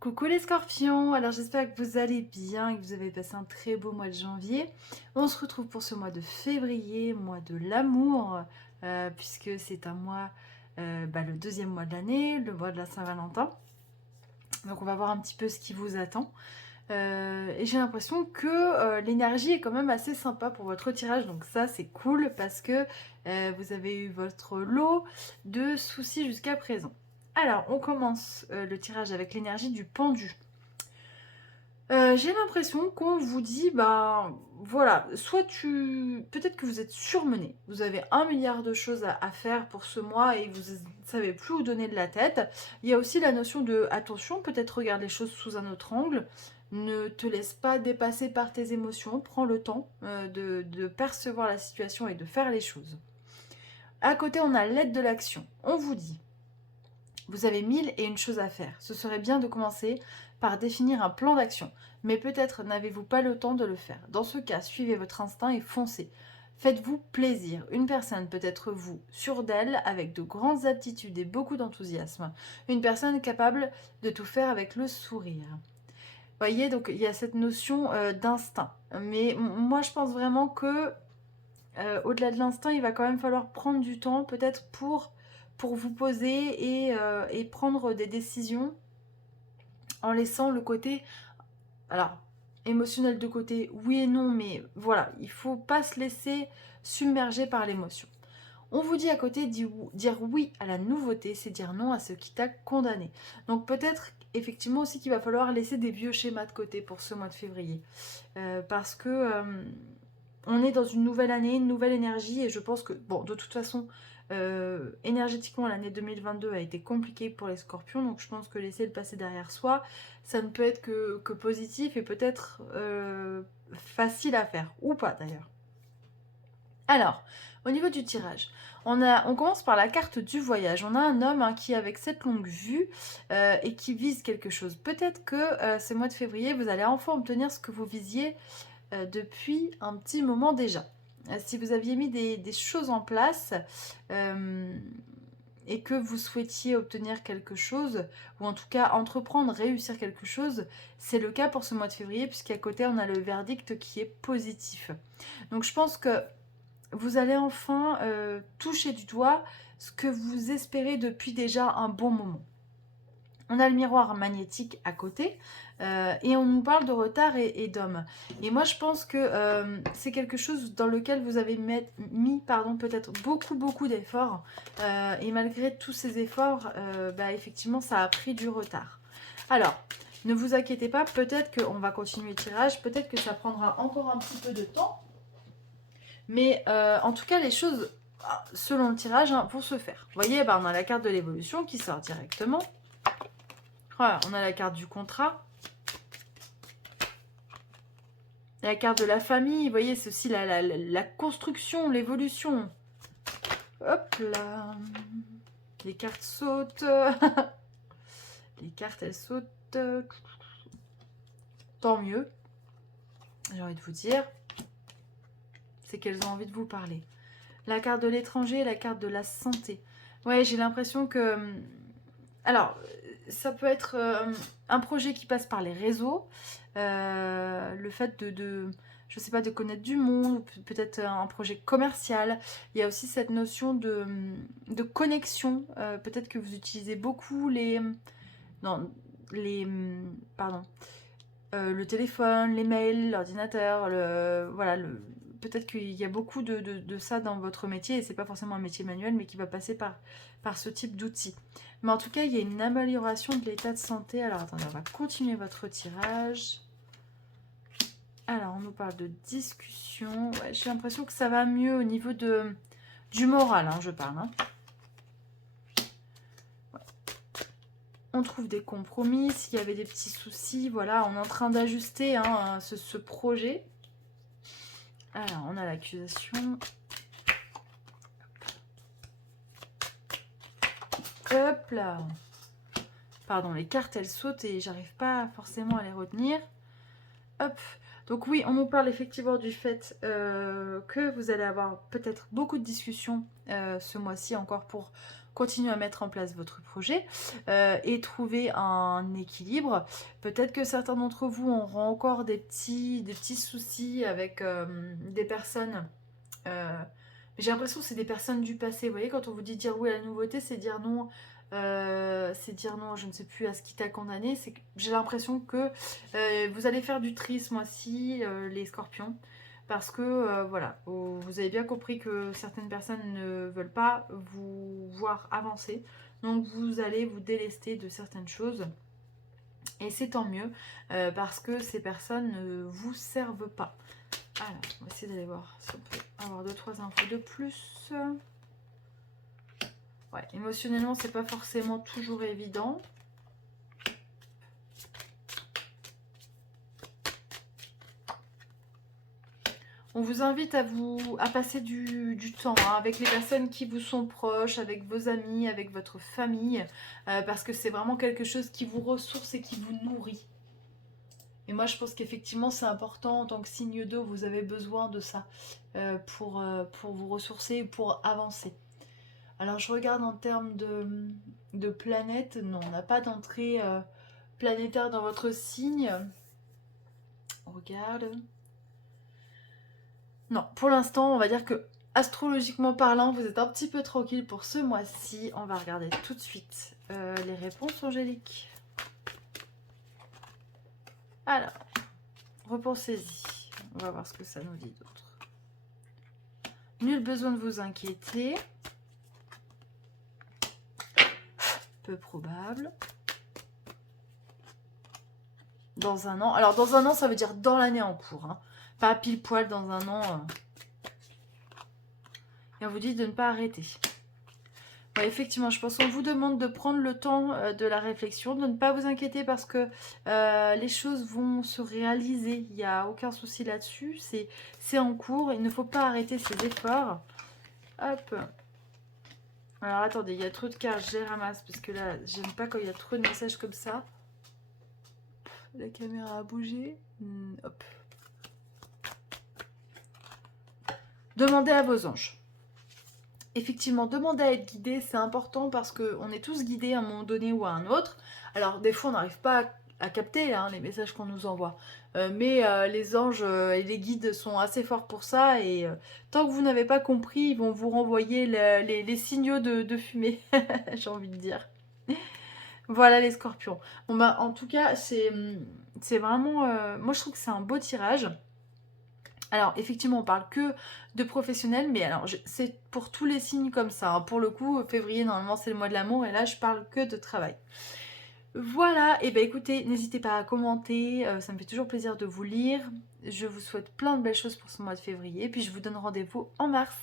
Coucou les scorpions, alors j'espère que vous allez bien et que vous avez passé un très beau mois de janvier. On se retrouve pour ce mois de février, mois de l'amour, puisque c'est un mois, le deuxième mois de l'année, le mois de la Saint-Valentin. Donc on va voir un petit peu ce qui vous attend. Et j'ai l'impression que l'énergie est quand même assez sympa pour votre tirage, donc ça c'est cool parce que vous avez eu votre lot de soucis jusqu'à présent. Alors, on commence le tirage avec l'énergie du pendu. J'ai l'impression qu'on vous dit, ben voilà, peut-être que vous êtes surmené, vous avez 1 milliard de choses à faire pour ce mois et vous ne savez plus où donner de la tête. Il y a aussi la notion de, attention, peut-être regarde les choses sous un autre angle, ne te laisse pas dépasser par tes émotions, prends le temps de percevoir la situation et de faire les choses. À côté, on a l'aide de l'action. On vous dit, vous avez 1001 choses à faire. Ce serait bien de commencer par définir un plan d'action. Mais peut-être n'avez-vous pas le temps de le faire. Dans ce cas, suivez votre instinct et foncez. Faites-vous plaisir. Une personne peut être vous, sûre d'elle, avec de grandes aptitudes et beaucoup d'enthousiasme. Une personne capable de tout faire avec le sourire. Vous voyez, donc il y a cette notion d'instinct. Mais moi, je pense vraiment que au-delà de l'instinct, il va quand même falloir prendre du temps, peut-être pour vous poser et prendre des décisions en laissant le côté, alors, émotionnel de côté, oui et non, mais voilà, il ne faut pas se laisser submerger par l'émotion. On vous dit à côté, dire oui à la nouveauté, c'est dire non à ce qui t'a condamné. Donc peut-être effectivement aussi qu'il va falloir laisser des vieux schémas de côté pour ce mois de février. Parce que on est dans une nouvelle année, une nouvelle énergie, et je pense que, bon, de toute façon, énergétiquement, l'année 2022 a été compliquée pour les scorpions, donc je pense que laisser le passé derrière soi, ça ne peut être que positif et peut-être facile à faire, ou pas d'ailleurs. Alors, au niveau du tirage, on commence par la carte du voyage. On a un homme qui est avec cette longue vue et qui vise quelque chose. Peut-être que ce mois de février, vous allez enfin obtenir ce que vous visiez depuis un petit moment déjà. Si vous aviez mis des choses en place et que vous souhaitiez obtenir quelque chose, ou en tout cas entreprendre, réussir quelque chose, c'est le cas pour ce mois de février, puisqu'à côté on a le verdict qui est positif. Donc je pense que vous allez enfin toucher du doigt ce que vous espérez depuis déjà un bon moment. On a le miroir magnétique à côté et on nous parle de retard et d'homme. Et moi je pense que c'est quelque chose dans lequel vous avez mis peut-être beaucoup d'efforts et malgré tous ces efforts, effectivement ça a pris du retard. Alors, ne vous inquiétez pas, peut-être qu'on va continuer le tirage, peut-être que ça prendra encore un petit peu de temps, mais en tout cas les choses, selon le tirage, vont se faire. Vous voyez, on a la carte de l'évolution qui sort directement. Voilà, on a la carte du contrat. La carte de la famille, vous voyez, c'est aussi la construction, l'évolution. Hop là. Les cartes sautent. Les cartes, elles sautent. Tant mieux. J'ai envie de vous dire. C'est qu'elles ont envie de vous parler. La carte de l'étranger, la carte de la santé. Ouais, j'ai l'impression que... Alors, ça peut être un projet qui passe par les réseaux, le fait je sais pas, de connaître du monde, peut-être un projet commercial. Il y a aussi cette notion de connexion. Peut-être que vous utilisez beaucoup non, les, pardon, le téléphone, les mails, l'ordinateur, voilà, peut-être qu'il y a beaucoup de ça dans votre métier, et c'est pas forcément un métier manuel, mais qui va passer par ce type d'outils. Mais en tout cas, il y a une amélioration de l'état de santé. Alors attendez, on va continuer votre tirage. Alors, on nous parle de discussion. Ouais, j'ai l'impression que ça va mieux au niveau du moral, je parle. Ouais. On trouve des compromis. S'il y avait des petits soucis, voilà, on est en train d'ajuster ce projet. Alors, on a l'accusation. Hop là. Pardon, les cartes, elles sautent et j'arrive pas forcément à les retenir. Hop. Donc oui, on nous parle effectivement du fait que vous allez avoir peut-être beaucoup de discussions ce mois-ci encore pour continuer à mettre en place votre projet et trouver un équilibre. Peut-être que certains d'entre vous auront encore des petits soucis avec des personnes. J'ai l'impression que c'est des personnes du passé. Vous voyez, quand on vous dit dire oui à la nouveauté, c'est dire non. Je ne sais plus, à ce qui t'a condamné. J'ai l'impression que vous allez faire du tri ce mois-ci, les scorpions. Parce que voilà, vous avez bien compris que certaines personnes ne veulent pas vous voir avancer. Donc vous allez vous délester de certaines choses. Et c'est tant mieux parce que ces personnes ne vous servent pas. Alors, on va essayer d'aller voir si on peut avoir 2-3 infos de plus. Ouais, émotionnellement, c'est pas forcément toujours évident. On vous invite à passer du temps hein, avec les personnes qui vous sont proches, avec vos amis, avec votre famille, parce que c'est vraiment quelque chose qui vous ressource et qui vous nourrit. Et moi, je pense qu'effectivement, c'est important en tant que signe d'eau, vous avez besoin de ça pour vous ressourcer et pour avancer. Alors, je regarde en termes de planètes. Non, on n'a pas d'entrée planétaire dans votre signe. On regarde. Non, pour l'instant, on va dire que astrologiquement parlant, vous êtes un petit peu tranquille pour ce mois-ci. On va regarder tout de suite les réponses angéliques. Alors, repensez-y. On va voir ce que ça nous dit d'autre. Nul besoin de vous inquiéter. Peu probable. Dans un an. Alors, dans un an, ça veut dire dans l'année en cours. Hein. Pas pile poil dans un an. Et on vous dit de ne pas arrêter. Ouais, effectivement, je pense qu'on vous demande de prendre le temps de la réflexion, de ne pas vous inquiéter parce que les choses vont se réaliser. Il n'y a aucun souci là-dessus. C'est en cours. Il ne faut pas arrêter ses efforts. Hop. Alors, attendez, il y a trop de cartes. Je les ramasse parce que là, j'aime pas quand il y a trop de messages comme ça. La caméra a bougé. Hop. Demandez à vos anges. Effectivement, demander à être guidé, c'est important parce qu'on est tous guidés à un moment donné ou à un autre. Alors, des fois, on n'arrive pas à capter hein, les messages qu'on nous envoie. Mais les anges et les guides sont assez forts pour ça. Et tant que vous n'avez pas compris, ils vont vous renvoyer les signaux de fumée, j'ai envie de dire. Voilà les scorpions. Bon, bah, en tout cas, c'est vraiment... moi, je trouve que c'est un beau tirage. Alors, effectivement, on parle que de professionnels, mais alors, c'est pour tous les signes comme ça. Hein. Pour le coup, février, normalement, c'est le mois de l'amour, et là, je parle que de travail. Voilà, et bien écoutez, n'hésitez pas à commenter, ça me fait toujours plaisir de vous lire. Je vous souhaite plein de belles choses pour ce mois de février, puis je vous donne rendez-vous en mars.